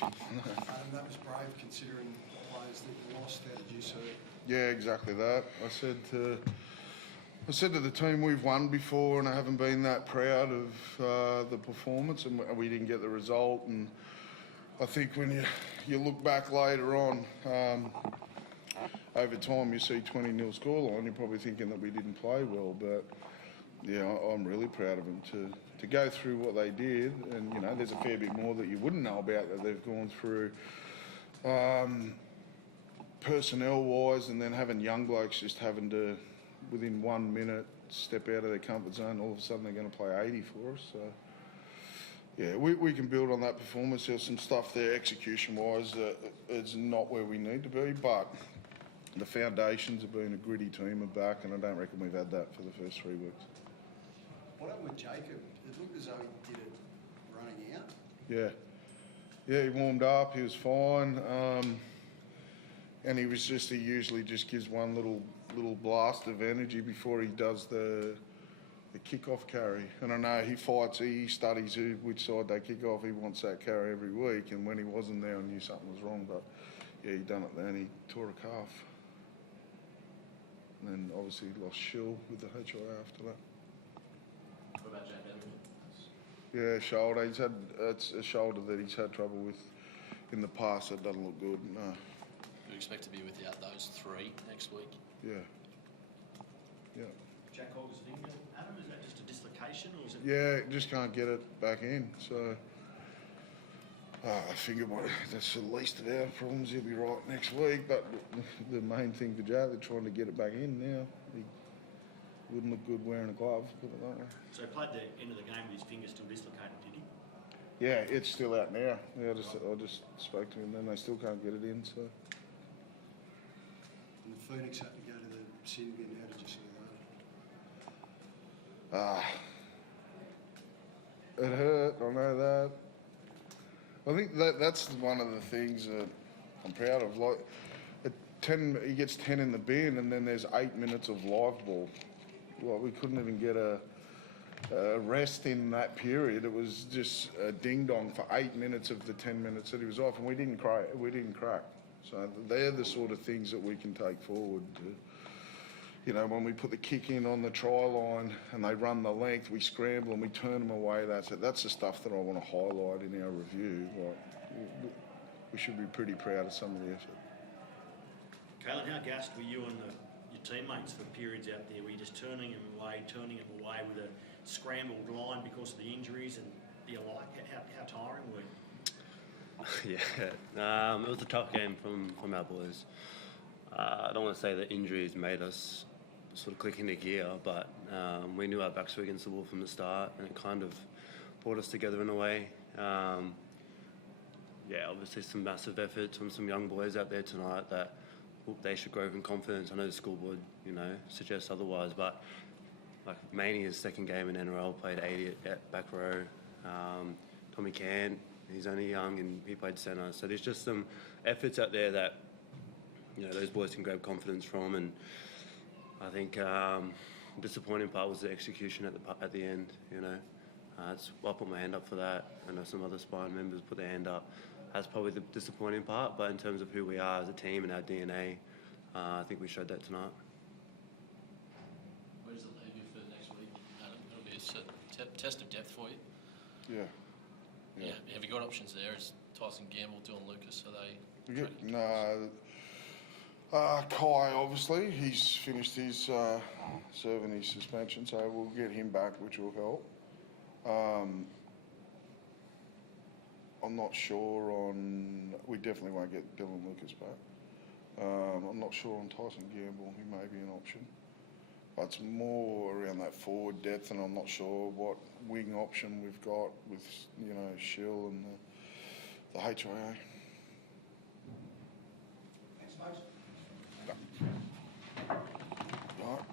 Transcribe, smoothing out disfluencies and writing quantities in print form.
That was brave considering the players that you lost. How did you see it? Yeah, exactly that. I said to the team, we've won before, and I haven't been that proud of the performance, and we didn't get the result. And I think when you look back later on, over time you see 20-0 scoreline, you're probably thinking that we didn't play well. But yeah, I'm really proud of them to go through what they did, and you know, there's a fair bit more that you wouldn't know about that they've gone through. Personnel-wise, and then having young blokes just having to, within 1 minute, step out of their comfort zone, all of a sudden they're going to play 80 for us. So, yeah, we can build on that performance. There's some stuff there, execution-wise, that it's not where we need to be, but the foundations of being a gritty team are back, and I don't reckon we've had that for the first 3 weeks. What happened with Jacob? It looked as though he did it running out. Yeah, he warmed up, he was fine. And he usually just gives one little blast of energy before he does the kick-off carry. And I know he fights, he studies which side they kick off. He wants that carry every week. And when he wasn't there, I knew something was wrong. But yeah, he done it then. He tore a calf. And then obviously he lost Shill with the HIA after that. What about Jack Edmund? Yeah, shoulder. It's a shoulder that he's had trouble with in the past. It doesn't look good. No. Do you expect to be without those 3 next week? Yeah. Jack Hog's finger, Adam, is that just a dislocation or is it? Yeah, just can't get it back in. So I figure that's the least of our problems. He'll be right next week. But the main thing for Jack, they're trying to get it back in now. He wouldn't look good wearing a glove, put it that way. So he played the end of the game with his finger still dislocated, did he? Yeah, it's still out now. Yeah, I just spoke to him, and they still can't get it in. So. And the Phoenix had to go to the sin bin. How did you see that? It hurt. I know that. I think that's one of the things that I'm proud of. Like, he gets 10 in the bin, and then there's 8 minutes of live ball. Like, we couldn't even get a rest in that period. It was just a ding-dong for 8 minutes of the 10 minutes that he was off, and we didn't crack. So they're the sort of things that we can take forward. You know, when we put the kick in on the try line and they run the length, we scramble and we turn them away. That's the stuff that I want to highlight in our review. Like, we should be pretty proud of some of the effort. Kalyn, how gassed were you and your teammates for periods out there? Were you just turning them away with a scrambled line because of the injuries and the alike? How tiring were you? Yeah, it was a tough game from our boys. I don't want to say that injuries made us sort of click into gear, but we knew our backs were against the wall from the start, and it kind of brought us together in a way. Obviously some massive efforts from some young boys out there tonight that they should grow in confidence. I know the school board, suggests otherwise, but like Maney, his second game in NRL, played 80 at back row. Tommy Cant, he's only young and he played centre. So there's just some efforts out there that those boys can grab confidence from, and I think the disappointing part was the execution at the end. I'll put my hand up for that. I know some other spine members put their hand up. That's probably the disappointing part, but in terms of who we are as a team and our DNA, I think we showed that tonight. Where does it leave you for next week, Adam? It'll be a test of depth for you. Yeah. Have you got options there? Is Tyson Gamble, Dylan Lucas, are they? Kai, obviously, he's finished his serving his suspension, so we'll get him back, which will help. I'm not sure on. We definitely won't get Dylan Lucas back. I'm not sure on Tyson Gamble. He may be an option. But it's more around that forward depth, and I'm not sure what wing option we've got with Shill and the HIA. Thanks, mate. Right.